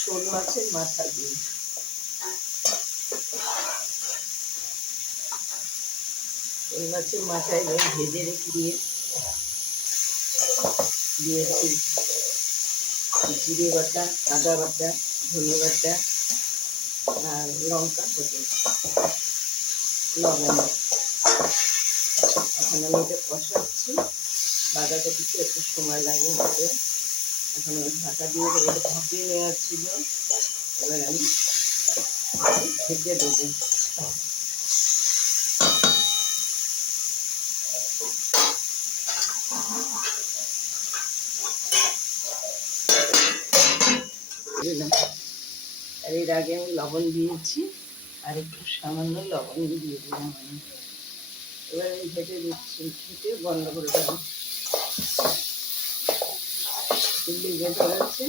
শোল মাছের মাথা দিয়ে শোল মাছের মাথায় ভেজে রেখে দিয়েছি জিরে বাটা, আদা বাটা, ধনে বাটা আর লঙ্কা বাটা, লবণ। এখন আমি এটা কষাচ্ছি। বাদাটা কিছু একটু সময় লাগে হতে। এখন আমি ঢাকা দিয়ে দেবো, ভাপিয়ে নেওয়ার ছিল। এবার আমি ঢেকে দেবো। আর এর আগে আমি লবণ দিয়েছি, আর একটু সামান্য লবণ দিয়ে দিলাম আমি। এবার আমি ঢেকে দিচ্ছি, ঢেকে বন্ধ করে দেবো। চুল্লি বেঁধে গেছে।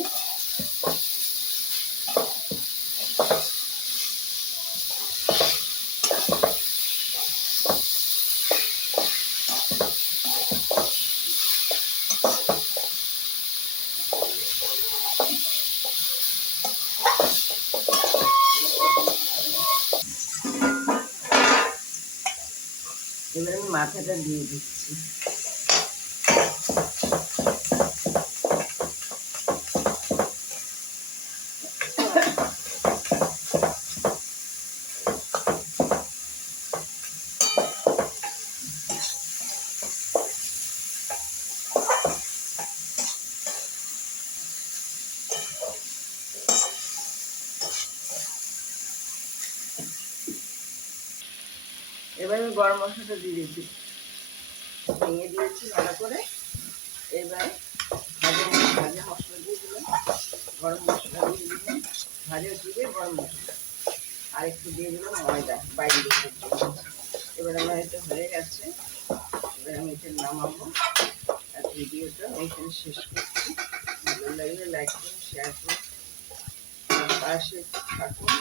এবার আমি মাথাটা দিয়ে দিচ্ছি। এবার আমি গরম মশলাটা দিয়ে দিচ্ছি, ভেঙে দিয়েছি ভালো করে। এবার ভাজা মশলা দিয়ে দিলাম, গরম মশলা দিয়ে দিলাম, ভাজা জিরে, গরম মশলা, আর একটু দিয়ে দিলাম ময়দা বাইরে দেওয়ার জন্য। এবার আমার এটা হয়ে গেছে। এবার আমি এটা নামাবো। আর ভিডিওটা এখানে শেষ করছি। ভালো লাগলে লাইক করুন, শেয়ার করুন, পাশে থাকুন।